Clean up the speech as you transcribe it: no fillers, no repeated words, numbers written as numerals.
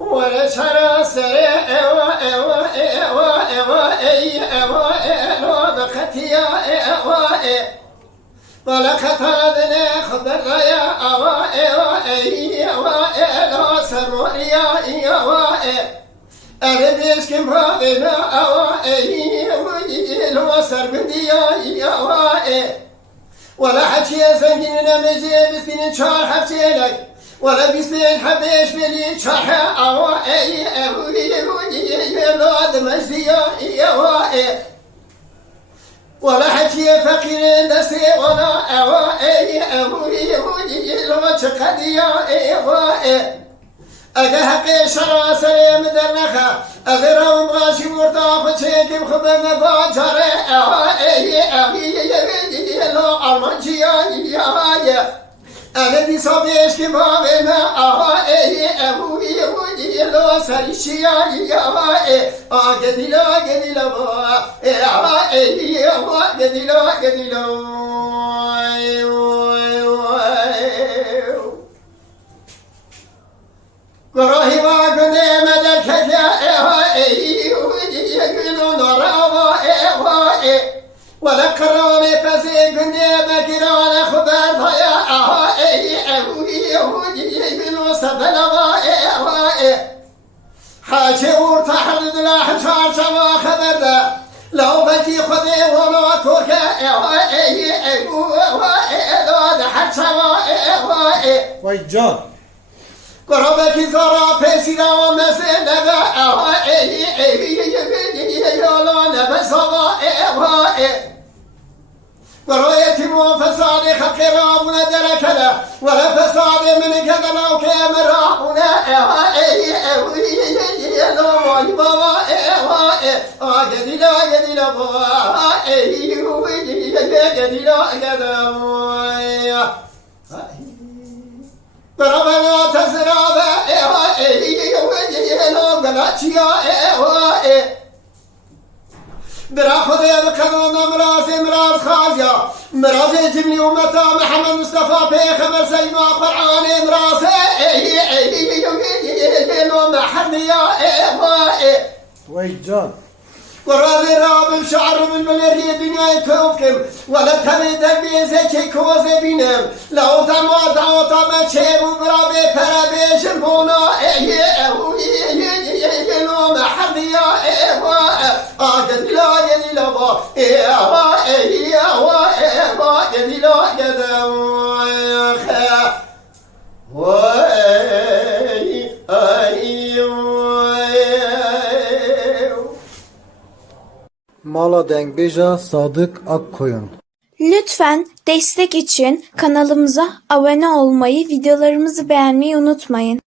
ولا شرى سري اوا اوا اوا اوا اي اوا اوا بقتيا اوا ولا خطرنا خبر يا اوا اوا اي اوا اوا سروريا اوا أرديش كم هذا اوا اي لو سربديا اوا ولا حكي زنجنا مجي بسين شار حكي لك ولا بيسين حبيش بلي شرح أو أي لو دمجديا ولا حكي فقير نسي ولا أو أي لو تقديا أجا حقي شرا سري مدرنخا أغير ومغاشي مرتاح شيكي مخبرنا باجر أو أي لو أرمانجيا أنا دي صبيش كي ما بينا أبوي لو سريشيا قديلا قديلا قراهي ما كنت مدرك يقولوا نرى ولا قراني فسي كنت بكران خبر ضيا يقولوا سبلا حاجي ورتحرد لا حشار شما خبر ده لو بكي خذي ولا كوكا لا حد شما وای جان قربك زرا فسيلا ومسنا لا نبسوا قرايتي مو فساد خقرا وندرك له ولا فساد من كذا لو كامرا لو بابا قديلا بابا قديلا برابنا تزرابا لو غلاتيا برا خذي بكنون مراد خاجة مراد جبني ومتى محمد مصطفى بيخبر سيما قرآن مراد لو محمية وای جان قرآن راب شعر من ملري بناي كوكب ولا تبي دربي زكي كوز بينم لو تما ما شيء برا بفرا بيشربونا لو محمية قديلا با قديلا Mala Dengbeja Sadık Akkoyun. Lütfen destek için kanalımıza abone olmayı, videolarımızı beğenmeyi unutmayın.